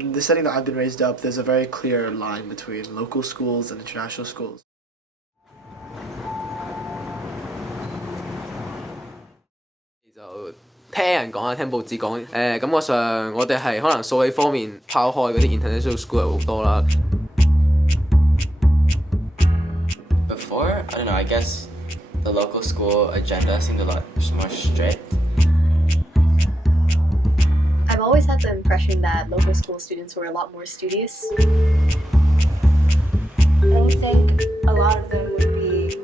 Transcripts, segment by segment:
In the setting that I've been raised up, there's a very clear line between local schools and international schools. 就聽人講啊，聽報紙講，感覺上我哋係可能數理方面拋開嗰啲 international school 係好多啦。Before, I don't know, I guess the local school agenda seemed a lot more strict. I've always had the impression that local school students were a lot more studious. I don't think a lot of them would be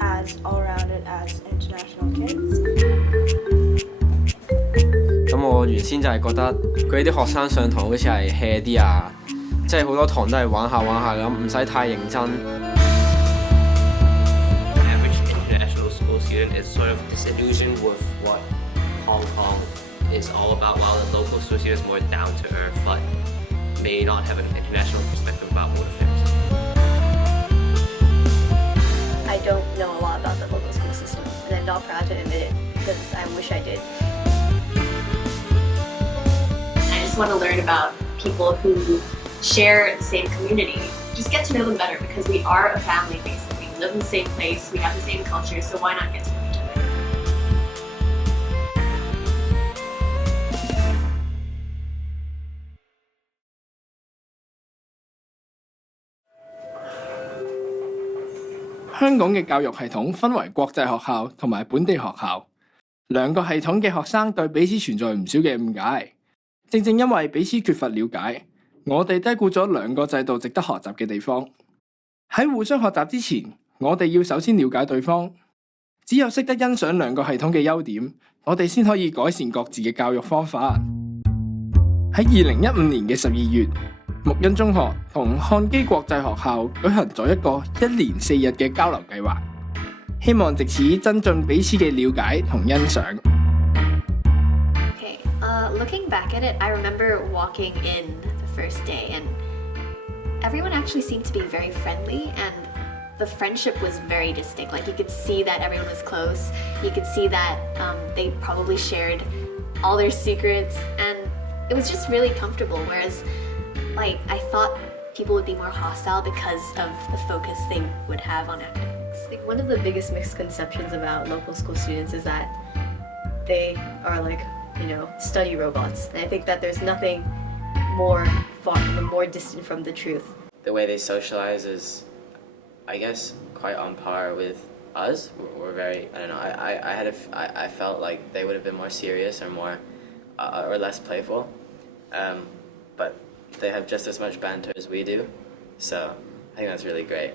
as all-rounded as international kids. 咁我原先就係覺得佢啲學生上堂好似係 hea 啲啊，即係好多堂都係玩下咁，唔使太認真。Average international school student is sort of disillusioned with what Hong Kong is all about, while the local school student is more down to earth, but may not have an international perspective about world affairs. I don't know a lot about the local school system, and I'm not proud to admit it because I wish I did. I just want to learn about people who share the same community. Just get to know them better because we are a family basically. We live in the same place, we have the same culture, so why not get to know each other? 香港嘅教育系統分為國際學校同埋本地學校，兩個系統嘅學生對彼此存在唔少嘅誤解。正因為彼此缺乏了解，我哋低估咗兩個制度值得學習嘅地方。喺互相學習之前，我哋要首先了解對方。只有識得欣賞兩個系統嘅優點，我哋先可以改善各自嘅教育方法。喺2015年嘅12月，木恩中學同漢基國際學校舉行咗一個1連4日嘅交流計劃，希望藉此增進彼此嘅了解同欣賞。Okay, looking back at it, I remember walking in the first day and everyone actually seemed to be very friendly and the friendship was very distinct. Like you could see that everyone was close. You could see that they probably shared all their secrets and it was just really comfortable. Whereas like I thought people would be more hostile because of the focus they would have on academics. Like one of the biggest misconceptions about local school students is that they are like, study robots. And I think that there's nothing more distant from the truth. The way they socialize is, I guess, quite on par with us. We're very, I don't know, I felt like they would have been more serious or more, or less playful. But they have just as much banter as we do, so I think that's really great.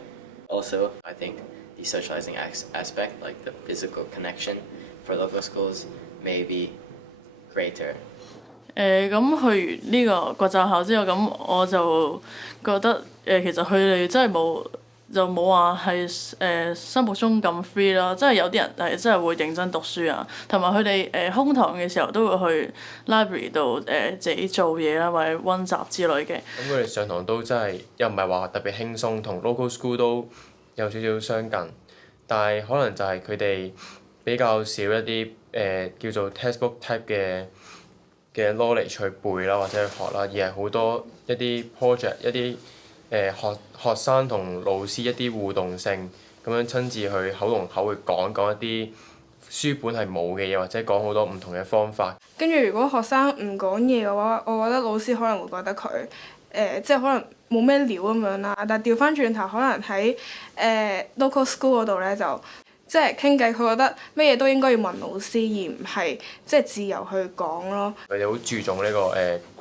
Also, I think the socializing aspect, like the physical connection for local schools, may be greater. 咁去完呢個國際學校之後，咁我就覺得其實佢哋真係冇話係心目中咁 free 啦，即係有啲人係真係會認真讀書啊，同埋佢哋空堂嘅時候都會去 library 度自己做嘢啦，或者温習之類嘅。咁佢哋上堂都真係又唔係話特別輕鬆，同 local school 都有少少相近，但係可能就係佢哋比較少一啲叫做 textbook type 嘅 knowledge 去背啦，或者去學啦，而係好多一啲 project 一啲學生同老師一啲互動性，咁樣親自去口同口去講一啲書本係冇嘅嘢，或者講好多唔同嘅方法。跟住如果學生唔講嘢嘅話，我覺得老師可能會覺得佢即係可能冇咩料咁樣啦。但係調翻轉頭，可能喺local school 嗰度咧就即係傾偈，佢覺得咩嘢都應該要問老師，而唔係即係自由去講咯。佢哋好注重呢個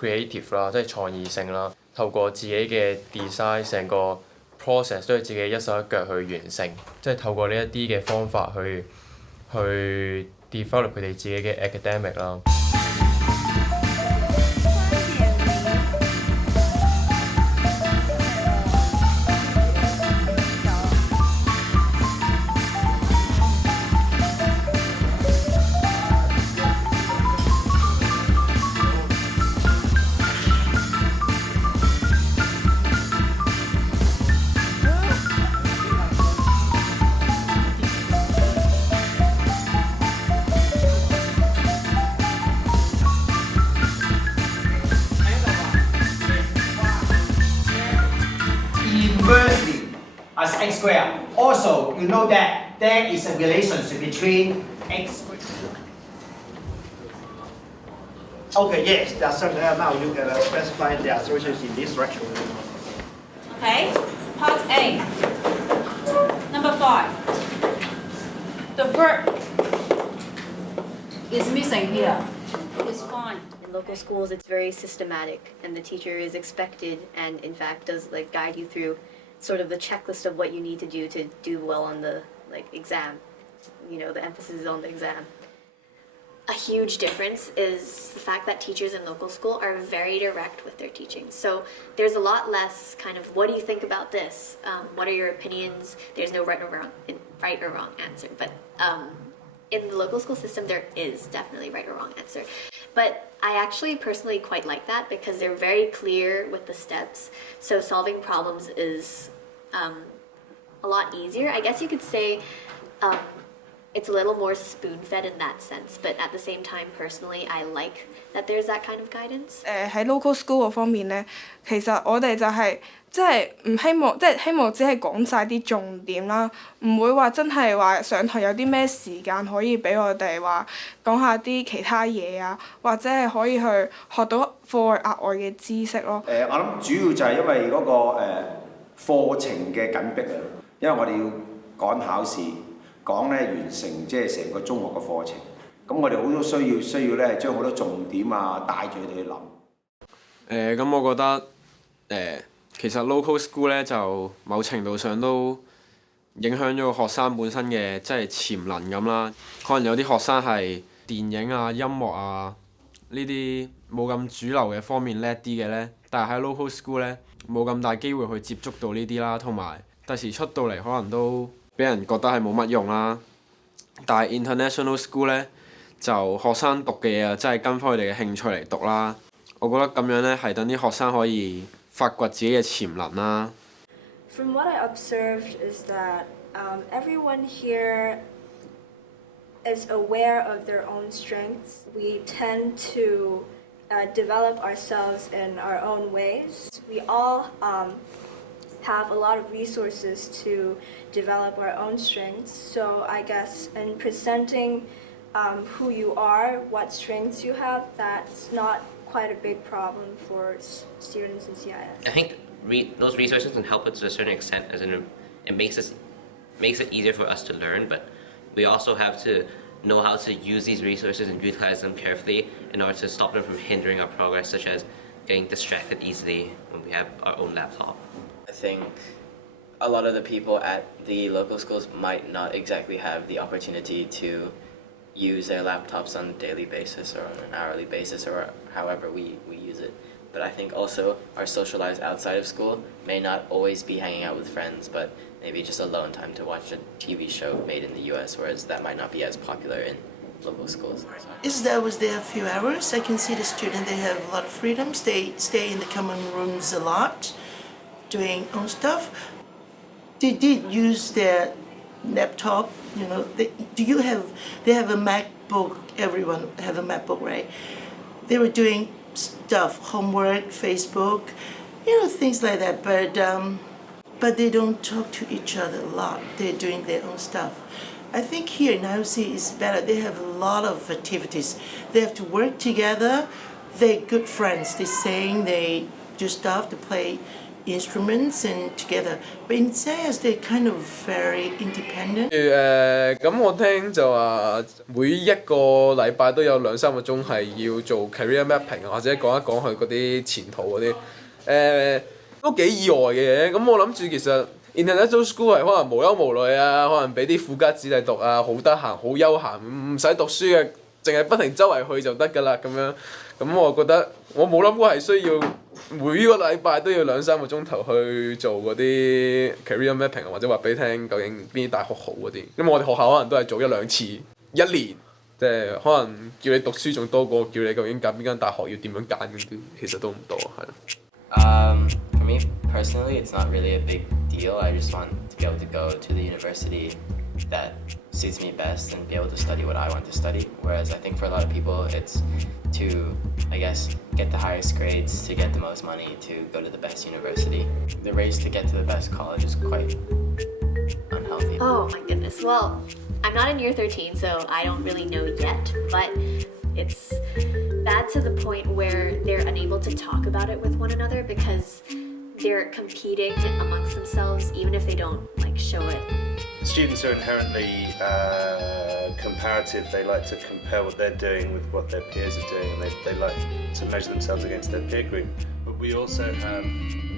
creative 啦，即係創意性啦。透過自己嘅 design 成個 process 都係自己一手一腳去完成，即係透過呢一啲嘅方法去 develop 佢哋自己嘅 academic 啦。x squared. Also, you know that there is a relationship between x. Okay, yes, there are certain now you can specify the associations in this direction. Okay, part A. Number 5. The verb is missing here. It's fine. In local schools, it's very systematic, and the teacher is expected, and in fact does like guide you through sort of the checklist of what you need to do well on the exam. You know, the emphasis is on the exam. A huge difference is the fact that teachers in local school are very direct with their teaching. So there's a lot less kind of, what do you think about this? What are your opinions? There's no right or wrong answer. But in the local school system, there is definitely right or wrong answer. But I actually personally quite like that because they're very clear with the steps. So solving problems is a lot easier. I guess you could say it's a little more spoon-fed in that sense, but at the same time, personally, I like that there's that kind of guidance. 喺 local school 嗰方面咧，其實我哋就係即係唔希望，即係希望只係講晒啲重點啦，唔會話真係話上堂有啲咩時間可以俾我哋話講下啲其他嘢啊，或者係可以去學到課外額外嘅知識咯。我諗主要就係因為嗰個課程嘅緊迫啊，因為我哋要趕考試。講咧完成即係成個中學嘅課程，咁我哋好多需要咧將好多重點啊帶住佢哋去諗。咁我覺得其實 local school 咧就某程度上都影響咗個學生本身嘅即係潛能咁啦。可能有啲學生係電影啊、音樂啊呢啲冇咁主流嘅方面叻啲嘅咧，但係喺 local school 咧冇咁大機會去接觸到呢啲啦，同埋第時出到嚟可能都俾人覺得係冇乜用啦，但係 international school 咧就學生讀嘅嘢啊，真係跟翻佢哋嘅興趣嚟讀啦。我覺得咁樣咧係等啲學生可以發掘自己嘅潛能啦。From what I observed is that everyone here is aware of their own strengths. We tend to develop ourselves in our own ways. We all have a lot of resources to develop our own strengths. So I guess in presenting who you are, what strengths you have, that's not quite a big problem for students in CIS. I think those resources can help us to a certain extent, as in it makes it easier for us to learn, but we also have to know how to use these resources and utilize them carefully in order to stop them from hindering our progress, such as getting distracted easily when we have our own laptop. I think a lot of the people at the local schools might not exactly have the opportunity to use their laptops on a daily basis or on an hourly basis or however we use it. But I think also our social lives outside of school may not always be hanging out with friends, but maybe just alone time to watch a TV show made in the US, whereas that might not be as popular in local schools. Was there a few hours? I can see the students, they have a lot of freedoms. They stay in the common rooms a lot, doing own stuff. They did use their laptop, you know. They have a MacBook, everyone have a MacBook, right? They were doing stuff, homework, Facebook, you know, things like that, but they don't talk to each other a lot. They're doing their own stuff. I think here in IOC is better. They have a lot of activities. They have to work together. They're good friends. They sing, they do stuff, they play instruments and together. But in CS, they're kind of very independent. 咁我聽就話每一個禮拜都有2-3個鐘係要做 career mapping 或者講一講佢嗰啲前途嗰啲，都幾意外嘅。咁我諗住其實 international school 係可能無憂無慮啊，可能俾啲富家子弟讀啊，好得閒，好休閒，唔使讀書嘅，淨係不停周圍去就得㗎啦咁樣。咁我覺得我冇諗過係需要每個禮拜都要2-3個鐘頭去做嗰啲 career mapping 或者話俾你聽究竟邊啲大學好嗰啲。因為我哋學校可能都係做1-2次一年，即係可能叫你讀書仲多過叫你究竟揀邊間大學要點樣揀嗰啲，其實都唔多係。For me personally, it's not really a big deal. I just want to be able to go to the university that suits me best and be able to study what I want to study. Whereas I think for a lot of people, it's to, I guess, get the highest grades, to get the most money, to go to the best university. The race to get to the best college is quite unhealthy. Oh my goodness. Well, I'm not in year 13, so I don't really know yet, but it's bad to the point where they're unable to talk about it with one another because they're competing amongst themselves, even if they don't show it. Students are inherently comparative. They like to compare what they're doing with what their peers are doing, and they like to measure themselves against their peer group. But we also have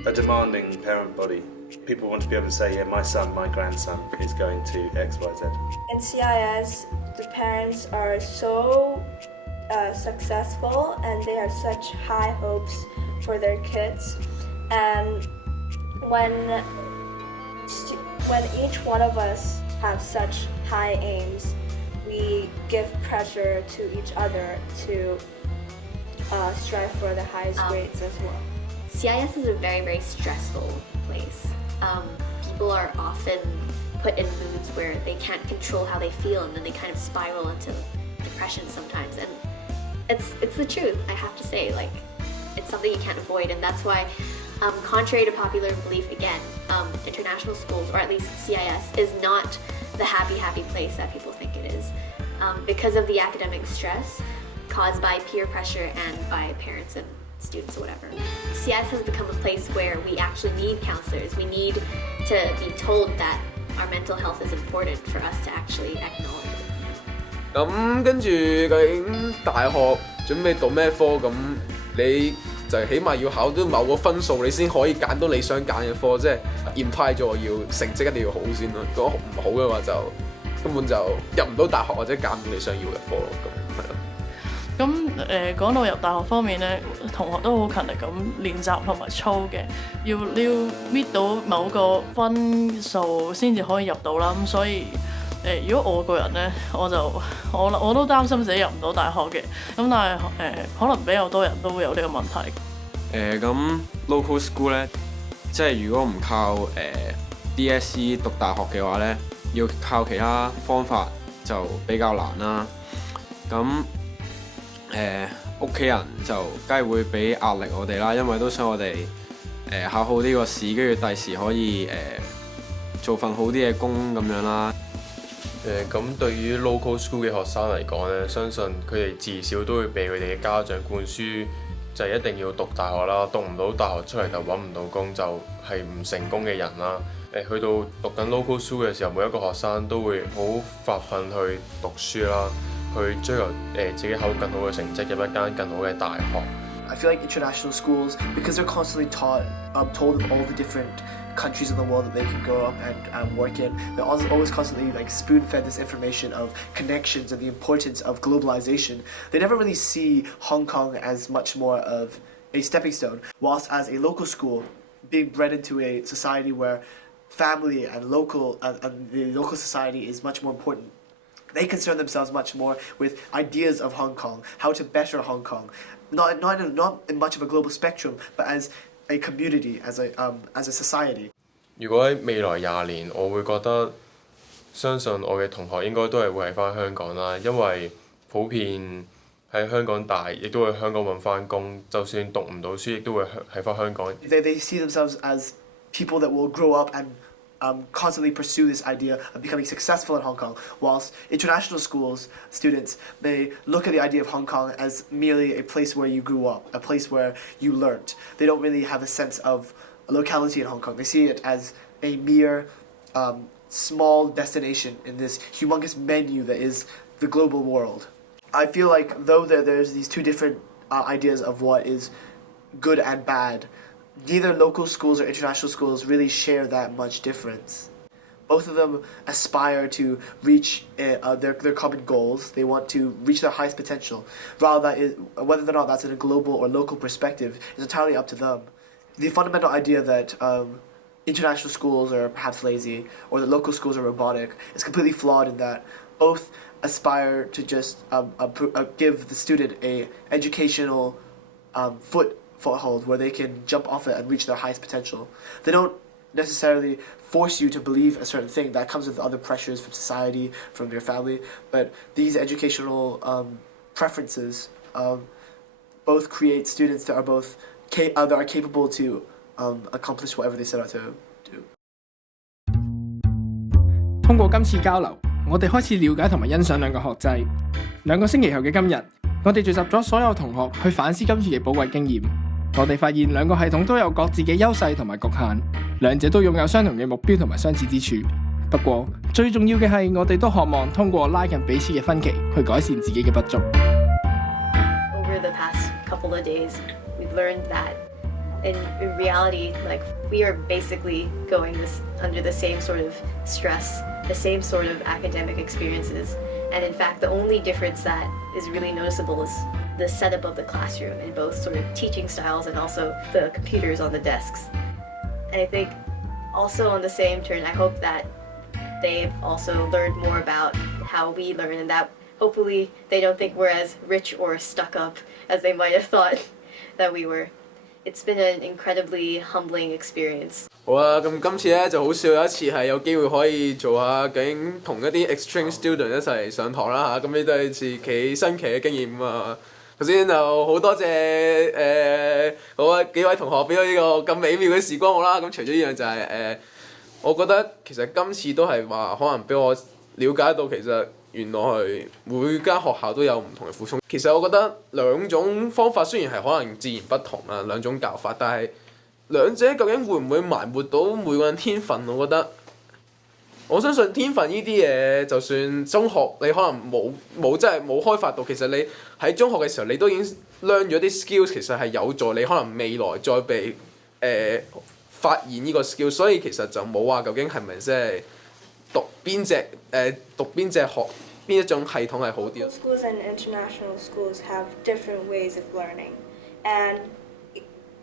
a demanding parent body. People want to be able to say, yeah, my son, my grandson is going to X, Y, Z. In CIS, the parents are so successful and they have such high hopes for their kids. And when each one of us have such high aims, we give pressure to each other to strive for the highest grades as well. CIS is a very, very stressful place. People are often put in moods where they can't control how they feel, and then they kind of spiral into depression sometimes. And it's the truth, I have to say. It's something you can't avoid, and that's why, contrary to popular belief, again, international schools, or at least CIS, is not the happy place that people think it is, because of the academic stress caused by peer pressure and by parents and students or whatever. CIS has become a place where we actually need counselors. We need to be told that our mental health is important for us to actually acknowledge it. 咁跟住究竟大學準備讀咩科？咁你就起碼要考到某個分數，你先可以揀到你想揀嘅科，即係imply咗要成績一定要好先咯。如果唔好嘅話，就根本就入唔到大學或者揀唔到你想要嘅科咯。咁係咯。咁講到入大學方面咧，同學都好勤力咁練習同埋操嘅，要搣到某個分數先至可以入到啦。咁所以如果我個人咧，我都擔心自己入唔到大學嘅。咁但係可能比較多人都會有呢個問題。咁 local school 咧，即係如果唔靠DSE 讀大學嘅話咧，要靠其他方法就比較難啦。咁屋企人就梗係會俾壓力我哋啦，因為都想我哋考好呢個試，跟住第時可以做份好啲嘅工咁樣啦。咁對於 local school 嘅學生嚟講咧，相信佢哋至少都會被佢哋嘅家長灌輸，就係一定要讀大學啦，讀唔到大學出嚟就揾唔到工，就係唔成功嘅人啦。去到讀緊 local school 嘅時候，每一個學生都會好發奮去讀書啦，去追求自己考更好嘅成績，入一間更好嘅大學。I feel like international schools, because they're constantly told of all the different countries in the world that they can grow up and work in, they're always constantly spoon-fed this information of connections and the importance of globalization. They never really see Hong Kong as much more of a stepping stone, whilst as a local school, being bred into a society where family and the local society is much more important. They concern themselves much more with ideas of Hong Kong, how to better Hong Kong, not in much of a global spectrum, but as a community, as a society. 如果喺未來20年，我會覺得相信我嘅同學應該都係會係返香港啦，因為普遍喺香港大，亦都會香港揾返工，就算讀唔到書，亦都會喺返香港。They see themselves as people that will grow up and constantly pursue this idea of becoming successful in Hong Kong, whilst international schools students, they look at the idea of Hong Kong as merely a place where you grew up, a place where you learnt. They don't really have a sense of locality in Hong Kong. They see it as a mere small destination in this humongous menu that is the global world. I feel like though there's these two different ideas of what is good and bad, neither local schools or international schools really share that much difference. Both of them aspire to reach their common goals. They want to reach their highest potential. Whether or not that's in a global or local perspective is entirely up to them. The fundamental idea that international schools are perhaps lazy or that local schools are robotic is completely flawed in that both aspire to just give the student a educational foothold where they can jump off it and reach their highest potential. They don't necessarily force you to believe a certain thing. That comes with other pressures from society, from your family. But these educational preferences both create students that are both that are capable to accomplish whatever they set out to do. 通過今次交流，我哋開始了解同埋欣賞兩個學制。2個星期後嘅今日，我哋聚集咗所有同學去反思今次嘅寶貴經驗。我哋發現兩個系統都有各自嘅優勢同埋局限，兩者都擁有相同嘅目標同埋相似之處。不過最重要嘅係，我哋都渴望通過拉近彼此嘅分歧，去改善自己嘅不足。Over the past couple of days, we've learned that in reality, like we are basically going under the same sort of stress, the same sort of academic experiences. And in fact, the only difference that is really noticeable is the setup of the classroom in both sort of teaching styles and also the computers on the desks. And I think also on the same turn, I hope that they've also learned more about how we learn and that hopefully they don't think we're as rich or stuck up as they might have thought that we were. It's been an incredibly humbling experience. 好啊，咁今次咧就好少有一次係有機會可以做下究竟同一啲 exchange student 一齊上堂啦嚇，咁呢都係次幾新奇嘅經驗啊！頭先就好多謝好幾位同學俾咗呢個咁美妙嘅時光我啦。咁除咗呢樣就係我覺得其實今次都係話可能俾我了解到其實原來每間學校都有唔同嘅苦衷。其實我覺得兩種方法雖然係可能自然不同啊，兩種教法，但係兩者究竟會唔會埋沒到每個人天分？我相信天分呢啲嘢，就算中學你可能冇真係冇開發到，其實你喺中學嘅時候你都已經 learn 咗啲 skills， 其實係有助你可能未來再被發現呢個 skill， 所以其實就冇話究竟係咪即係讀邊一種系統係好啲。Schools and international schools have different ways of learning, and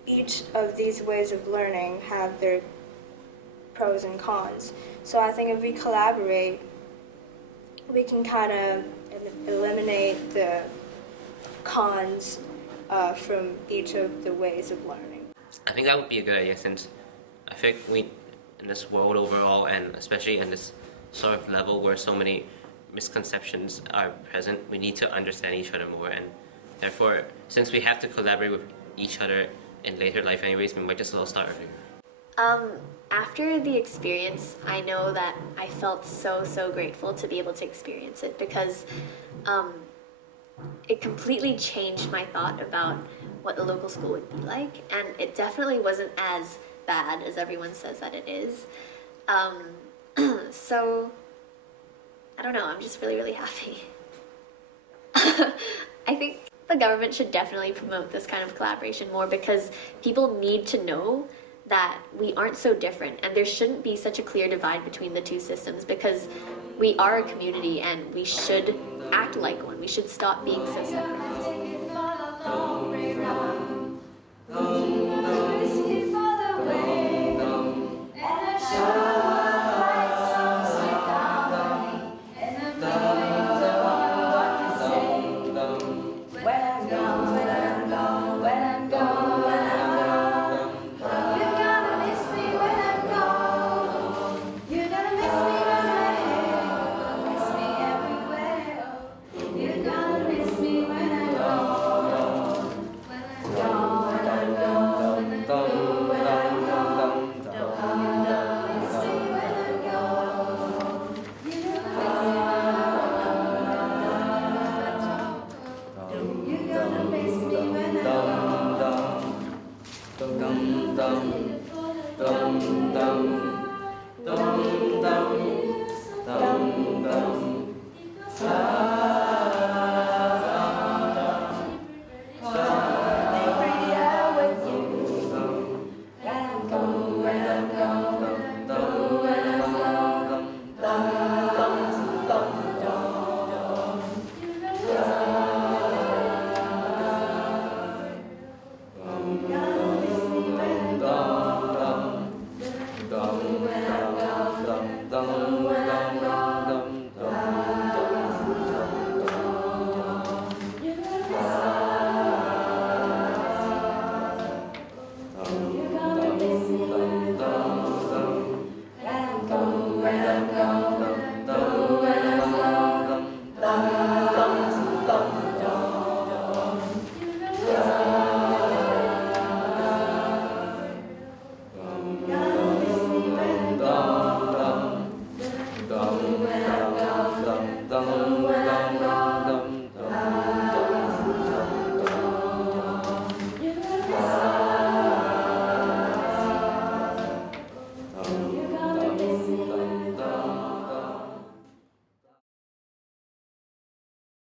each of these ways of learning have their pros and cons. So I think if we collaborate, we can kind of eliminate the cons from each of the ways of learning. I think that would be a good idea since I think in this world overall and especially in this sort of level where so many misconceptions are present, we need to understand each other more, and therefore since we have to collaborate with each other in later life anyways, we might just as well start earlier. After the experience, I know that I felt so grateful to be able to experience it because it completely changed my thought about what the local school would be like, and it definitely wasn't as bad as everyone says that it is. So, I don't know, I'm just really happy. I think the government should definitely promote this kind of collaboration more because people need to know that we aren't so different and there shouldn't be such a clear divide between the two systems because we are a community and we should act like one. We should stop being so separate.